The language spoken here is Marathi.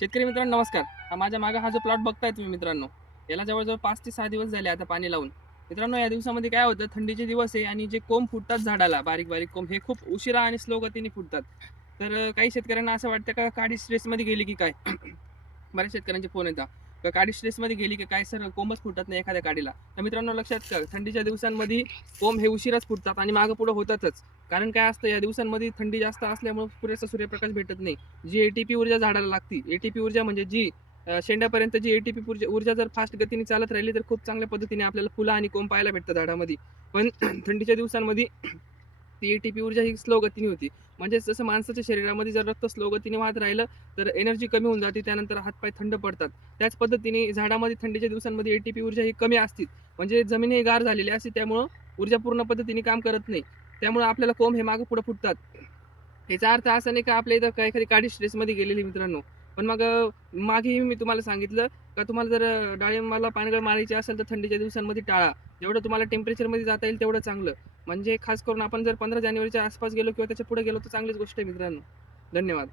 शेतकरी मित्रांनो नमस्कार. माझ्या मागे हा जो प्लॉट बघताय तुम्ही मित्रांनो, याला जवळ-जवळ 5 ते 6 दिवस झाले आता पाणी लावून. मित्रांनो या दिवसामध्ये काय होतं, थंडीचे दिवस आहे आणि जे कोंब फुटतात झाडाला, बारीक-बारीक कोंब हे खूप उशिरा आणि स्लो गतीने फुटतात. तर काही शेतकऱ्यांना असं वाटतं का काडी स्ट्रेसमध्ये गेली की काय? बऱ्याच शेतकऱ्यांचे फोन येतात. का काडी स्ट्रेसमध्ये गेली की काय सर कोंबच फुटत नाही एखाद्या काडीला. तर मित्रांनो लक्षात ठेवा, थंडीच्या दिवसांमध्ये कोंब हे उशिराच फुटतात आणि मागे-पुढे होतातच. कारण काय असतं या दिवसांमध्ये थंडी जास्त असल्यामुळे पुरेसा सूर्यप्रकाश भेटत नाही. जी एटीपी ऊर्जा झाडाला लागती. एटीपी ऊर्जा म्हणजे जी शेंड्यापर्यंत जी एटीपी ऊर्जा ऊर्जा जर फास्ट गतीने चालत राहिली, तर खूप चांगल्या पद्धतीने आपल्याला फुलं आणि कोंब पाहायला भेटतात झाडामध्ये. पण थंडीच्या दिवसांमध्ये ती एटीपी ऊर्जा ही स्लो गतीने होती. म्हणजे जसं माणसाच्या शरीरामध्ये जर रक्त स्लो गतीने वाहत राहिलं, तर एनर्जी कमी होऊन जाते. त्यानंतर हातपाय थंड पडतात. त्याच पद्धतीने झाडामध्ये थंडीच्या दिवसांमध्ये एटीपी ऊर्जा ही कमी असते. म्हणजे जमीन ही गार झालेली असते. त्यामुळं ऊर्जा पूर्ण पद्धतीने काम करत नाही. त्यामुळे आपल्याला कोंब हे मागे-पुढे फुटतात. याचा अर्थ असा नाही का आपल्या इथं काही एखादी काडी स्ट्रेसमध्ये गेलेली मित्रांनो. पण मग मागेही मी तुम्हाला सांगितलं का तुम्हाला जर डाळिंबाला पानगळ मारायची असेल तर थंडीच्या दिवसांमध्ये टाळा. जेवढं तुम्हाला टेम्परेचरमध्ये जाता येईल तेवढं चांगलं. म्हणजे खास करून आपण जर 15 जानेवारीच्या आसपास गेलो किंवा त्याच्या पुढे गेलो तर चांगलीच गोष्ट आहे मित्रांनो. धन्यवाद.